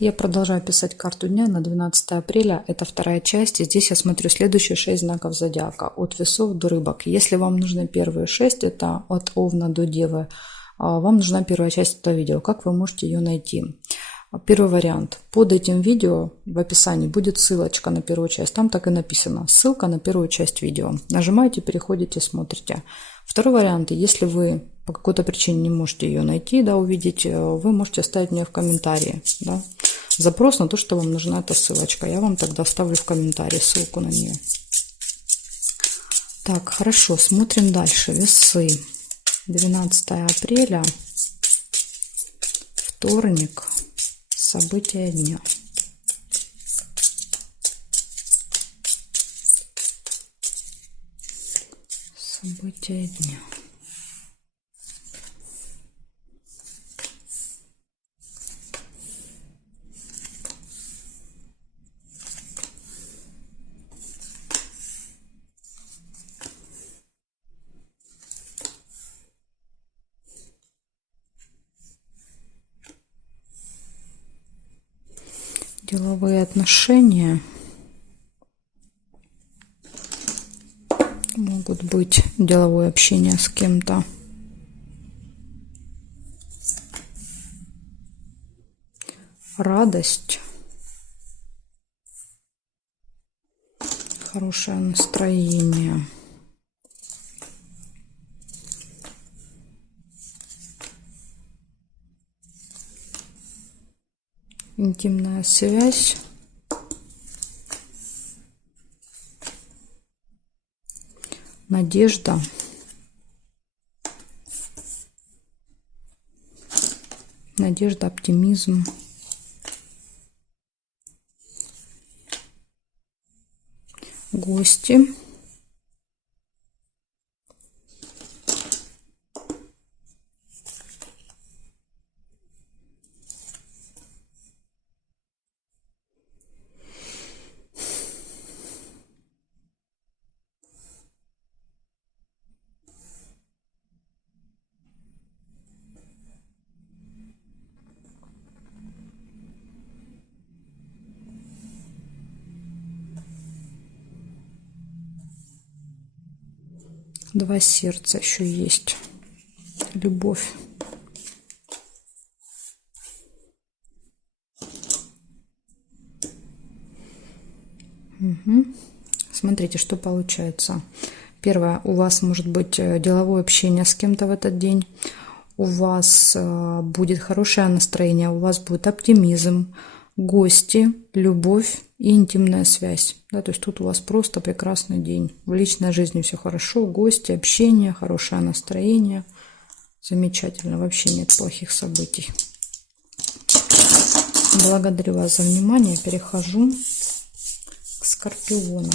Я продолжаю писать карту дня на 12 апреля. Это вторая часть. И здесь я смотрю следующие 6 знаков зодиака. От весов до рыбок. Если вам нужны первые 6, это от Овна до Девы, вам нужна первая часть этого видео. Как вы можете ее найти? Первый вариант. Под этим видео в описании будет ссылочка на первую часть. Там так и написано. Ссылка на первую часть видео. Нажимаете, переходите, смотрите. Второй вариант. Если вы по какой-то причине не можете ее найти, да, увидеть, вы можете оставить мне в комментарии, да, запрос на то, что вам нужна эта ссылочка. Я вам тогда оставлю в комментарии ссылку на нее. Так, хорошо, смотрим дальше. Весы. 12 апреля, вторник. События дня. События дня. Деловые отношения могут быть, деловое общение с кем-то. Радость, хорошее настроение. Интимная связь. Надежда. Надежда, оптимизм. Гости. Два сердца еще есть. Любовь. Угу. Смотрите, что получается. Первое, у вас может быть деловое общение с кем-то в этот день. У вас будет хорошее настроение, у вас будет оптимизм, гости, любовь и интимная связь. Да, то есть тут у вас просто прекрасный день. В личной жизни все хорошо, гости, общение, хорошее настроение. Замечательно, вообще нет плохих событий. Благодарю вас за внимание. Перехожу к скорпионам.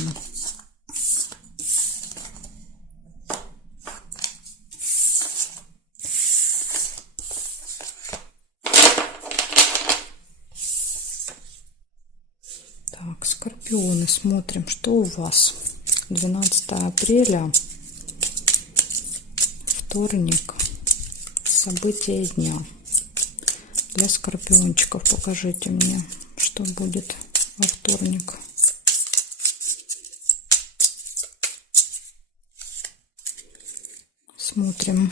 Так, скорпионы, смотрим, что у вас. 12 апреля, вторник, события дня. Для скорпиончиков покажите мне, что будет во вторник. Смотрим.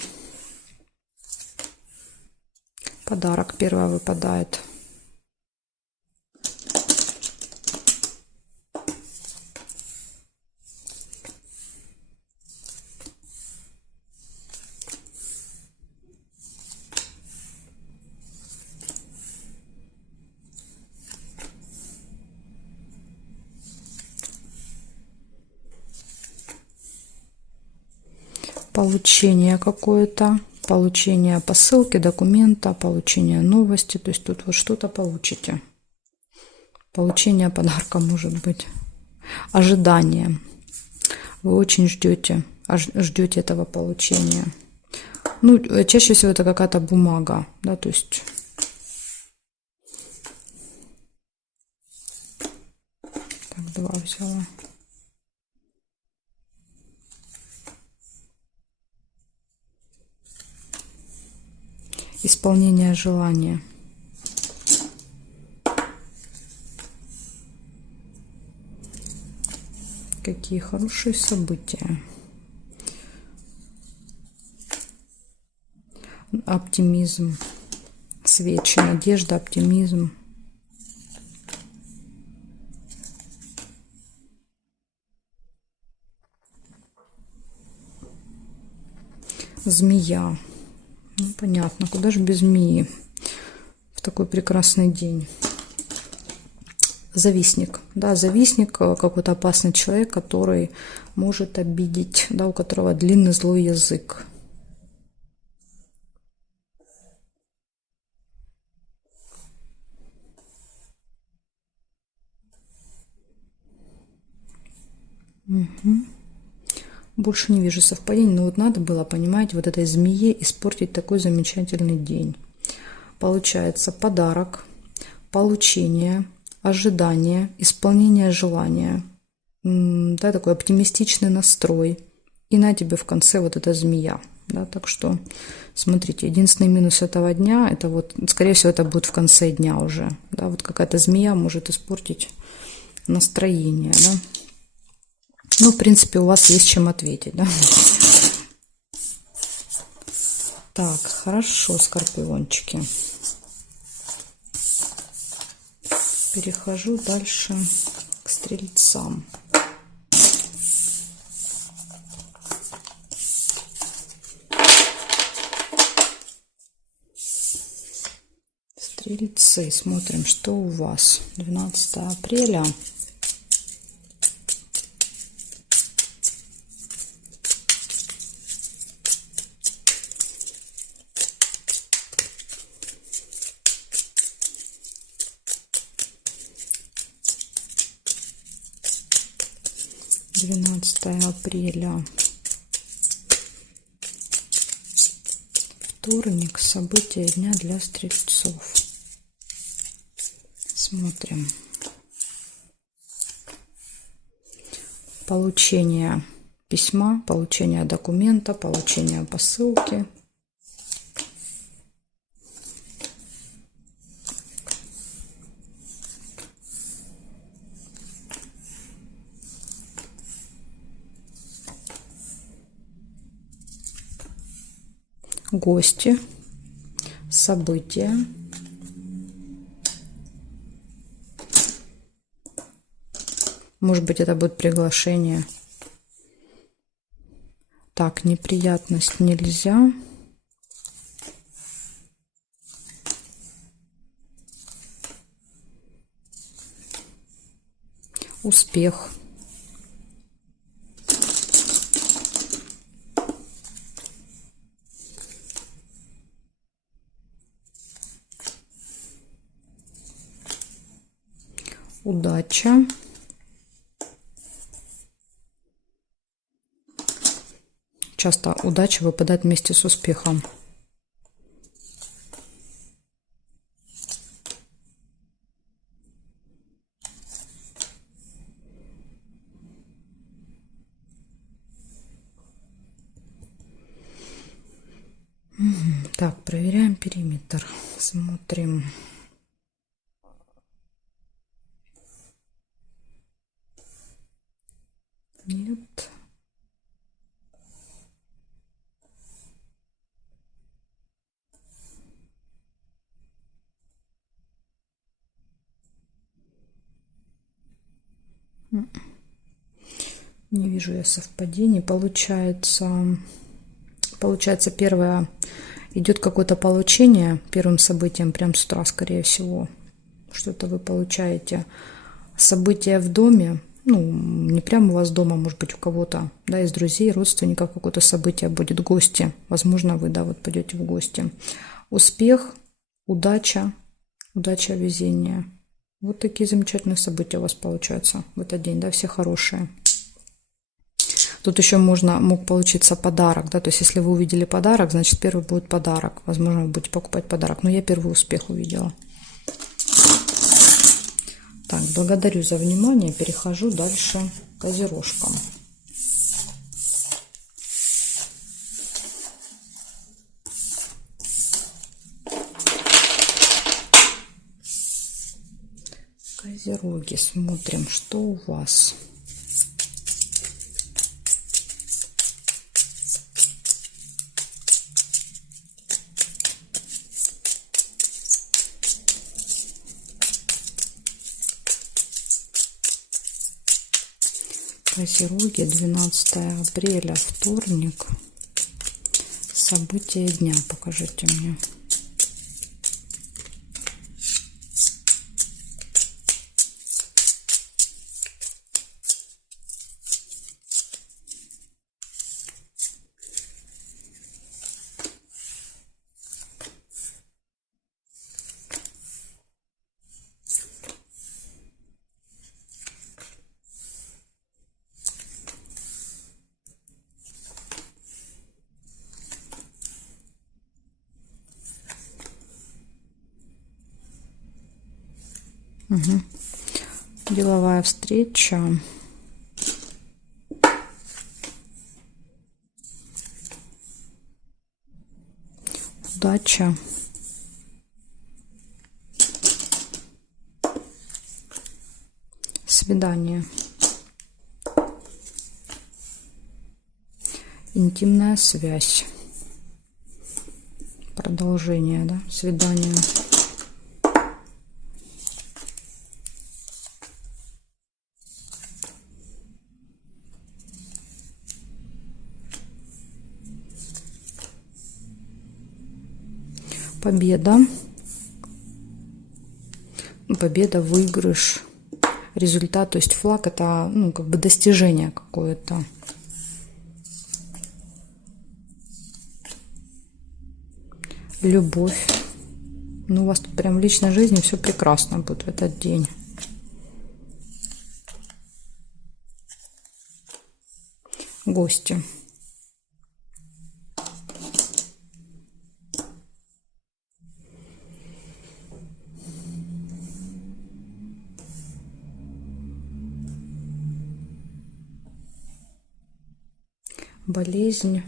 Подарок первый выпадает. Получение какое-то, получение посылки, документа, получение новости. То есть тут вы что-то получите. Получение подарка может быть. Ожидание. Вы очень ждете этого получения. Ну, чаще всего это какая-то бумага, да, то есть. Так, два взяла. Исполнение желания. Какие хорошие события. Оптимизм. Свечи, надежда, оптимизм. Змея. Ну, понятно, куда же без змеи в такой прекрасный день. Завистник. Да, завистник, какой-то опасный человек, который может обидеть, да, у которого длинный злой язык. Угу. Больше не вижу совпадений, но вот надо было, понимаете, вот этой змее испортить такой замечательный день. Получается подарок, получение, ожидание, исполнение желания, да, такой оптимистичный настрой. И на тебе в конце вот эта змея. Да, так что, смотрите, единственный минус этого дня, это вот, скорее всего, это будет в конце дня уже. Да, вот какая-то змея может испортить настроение, да. Ну, в принципе, у вас есть чем ответить, да. Так, хорошо, скорпиончики. Перехожу дальше к стрельцам. Стрельцы, смотрим, что у вас. 12 апреля. апреля. Вторник. События дня для стрельцов. Смотрим. Получение письма, получение документа, получение посылки. Гости, события, может быть, это будет приглашение. Так, неприятность нельзя. Успех. Удача. Часто удача выпадает вместе с успехом. Так, проверяем периметр. Смотрим. Нет. Не вижу я совпадений. Получается, первое, идет какое-то получение первым событием, прям с утра, скорее всего. Что-то вы получаете. Событие в доме, ну, не прямо у вас дома, может быть, у кого-то, да, из друзей, родственников какое-то событие будет, гости. Возможно, вы, да, вот пойдете в гости. Успех, удача, везение. Вот такие замечательные события у вас получаются в этот день, да, все хорошие. Тут еще мог получиться подарок, да, то есть если вы увидели подарок, значит первый будет подарок. Возможно, вы будете покупать подарок, но я первый успех увидела. Так, благодарю за внимание, перехожу дальше к козерожкам. Козероги, смотрим, что у вас. Козероги, 12 апреля, вторник. События дня покажите мне. Угу. Деловая встреча. Удача. Свидание. Интимная связь. Продолжение, да? Свидание. Победа. Победа, выигрыш, результат. То есть флаг — это, ну, как бы достижение какое-то. Любовь. Ну, у вас тут прям в личной жизни все прекрасно будет в этот день. Гости. Болезнь,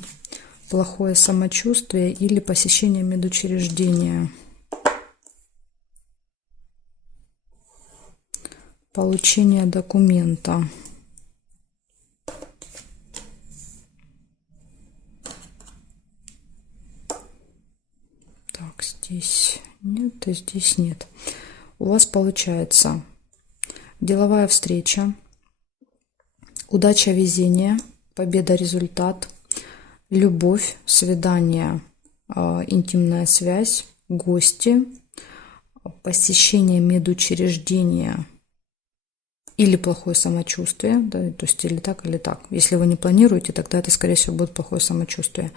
плохое самочувствие или посещение медучреждения. Получение документа. Так, здесь нет, и здесь нет. У вас получается деловая встреча, удача, везение, победа, результат, любовь, свидание, интимная связь, гости, посещение медучреждения или плохое самочувствие, да, то есть или так, или так. Если вы не планируете, тогда это, скорее всего, будет плохое самочувствие.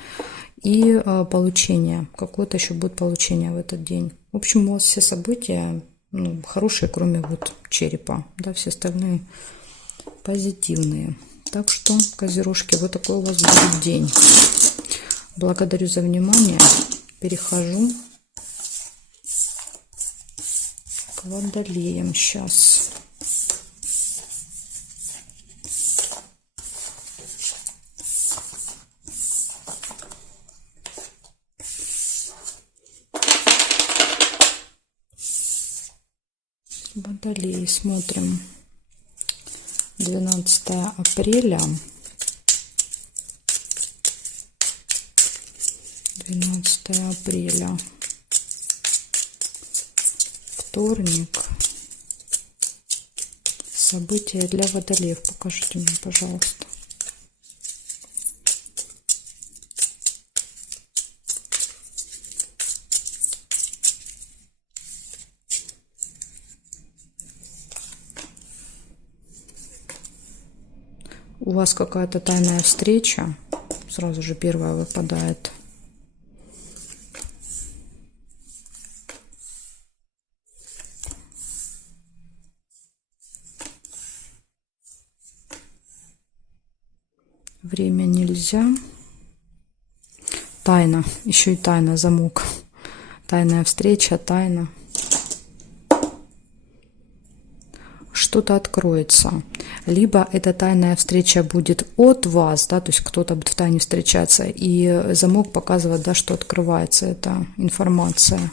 И получение, какое-то еще будет получение в этот день. В общем, у вас все события, ну, хорошие, кроме вот черепа, да, все остальные позитивные. Так что, козерожки, вот такой у вас будет день. Благодарю за внимание. Перехожу к водолеям сейчас. Водолеи, смотрим. 12 апреля. 12 апреля. Вторник. События для водолеев. Покажите мне, пожалуйста. У вас какая-то тайная встреча. Сразу же первая выпадает. Время нельзя. Тайна. Еще и тайна, замок. Тайная встреча, тайна. Что-то откроется. Либо эта тайная встреча будет от вас, да, то есть кто-то будет в тайне встречаться, и замок показывает, да, что открывается эта информация.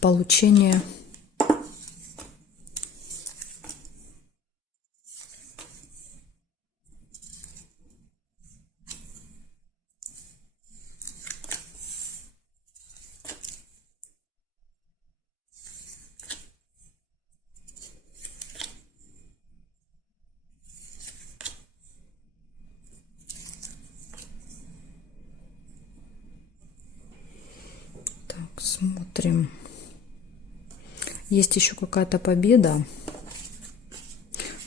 Получение Смотрим. Есть еще какая-то победа.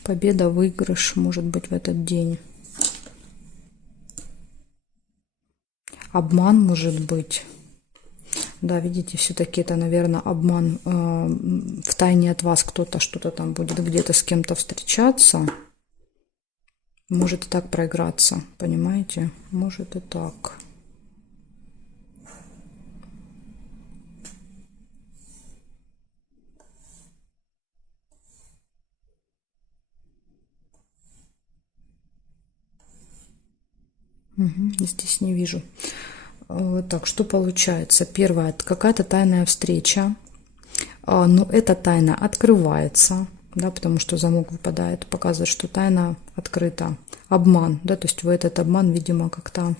Победа, выигрыш может быть в этот день. Обман может быть. Да, видите, все-таки это, наверное, обман. В тайне от вас кто-то что-то там будет где-то с кем-то встречаться. Может и так проиграться, понимаете? Может и так. Здесь не вижу. Так, что получается? Первое, какая-то тайная встреча, но эта тайна открывается, да, потому что замок выпадает, показывает, что тайна открыта. Обман, да, то есть вы этот обман, видимо, как-то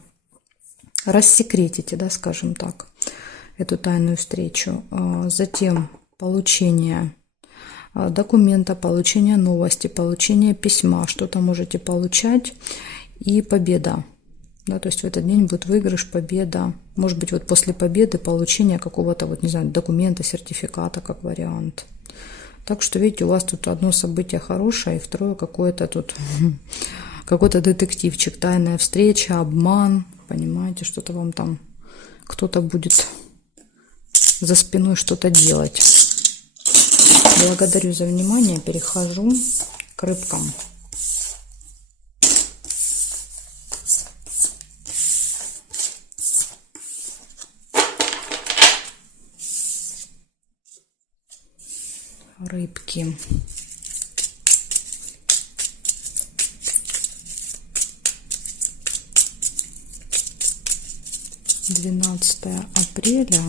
рассекретите, да, скажем так, эту тайную встречу. Затем получение документа, получение новости, получение письма, что-то можете получать, и победа. Да, то есть в этот день будет выигрыш, победа. Может быть, вот после победы получение какого-то, вот не знаю, документа, сертификата, как вариант. Так что, видите, у вас тут одно событие хорошее, и второе какое-то тут, какой-то детективчик, тайная встреча, обман. Понимаете, что-то вам там кто-то будет за спиной что-то делать. Благодарю за внимание. Перехожу к рыбкам. Рыбки. Двенадцатое апреля.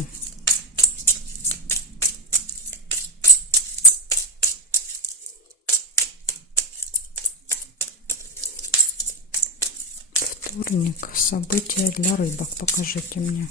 Вторник. События для рыбок. Покажите мне.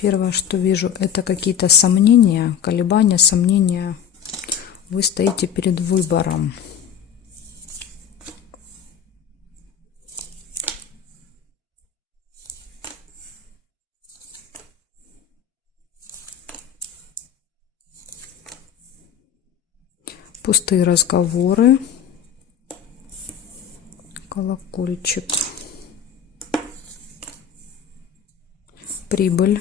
Первое, что вижу, это какие-то сомнения, колебания, сомнения. Вы стоите перед выбором. Пустые разговоры. Колокольчик. Прибыль.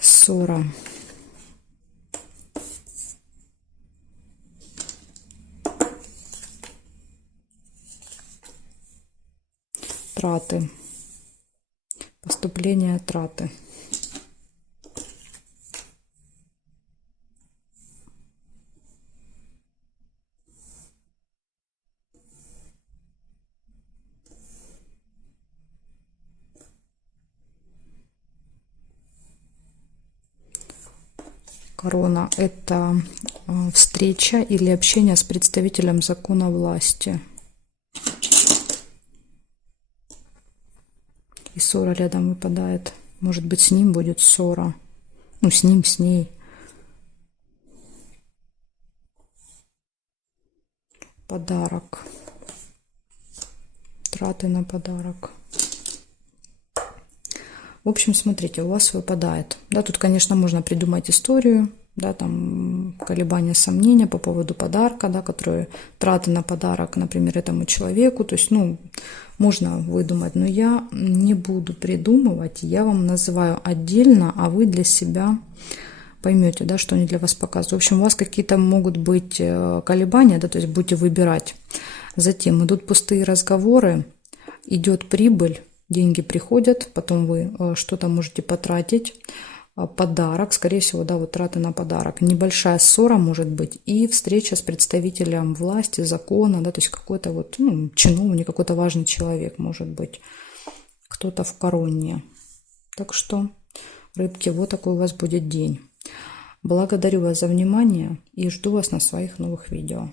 Ссора. Траты. Поступления, траты. Корона – это встреча или общение с представителем закона власти. И ссора рядом выпадает. Может быть, с ним будет ссора. Ну, с ним, с ней. Подарок. Траты на подарок. В общем, смотрите, у вас выпадает. Да, тут, конечно, можно придумать историю, да, там колебания, сомнения по поводу подарка, да, которые траты на подарок, например, этому человеку. То есть, ну, можно выдумать, но я не буду придумывать. Я вам называю отдельно, а вы для себя поймете, да, что они для вас показывают. В общем, у вас какие-то могут быть колебания, да, то есть будете выбирать. Затем идут пустые разговоры, идет прибыль. Деньги приходят, потом вы что-то можете потратить. подарок, скорее всего, да, вот траты на подарок, небольшая ссора может быть и встреча с представителем власти, закона, да, то есть какой-то вот, ну, чиновник, какой-то важный человек может быть, кто-то в короне. Так что, рыбки, вот такой у вас будет день. Благодарю вас за внимание и жду вас на своих новых видео.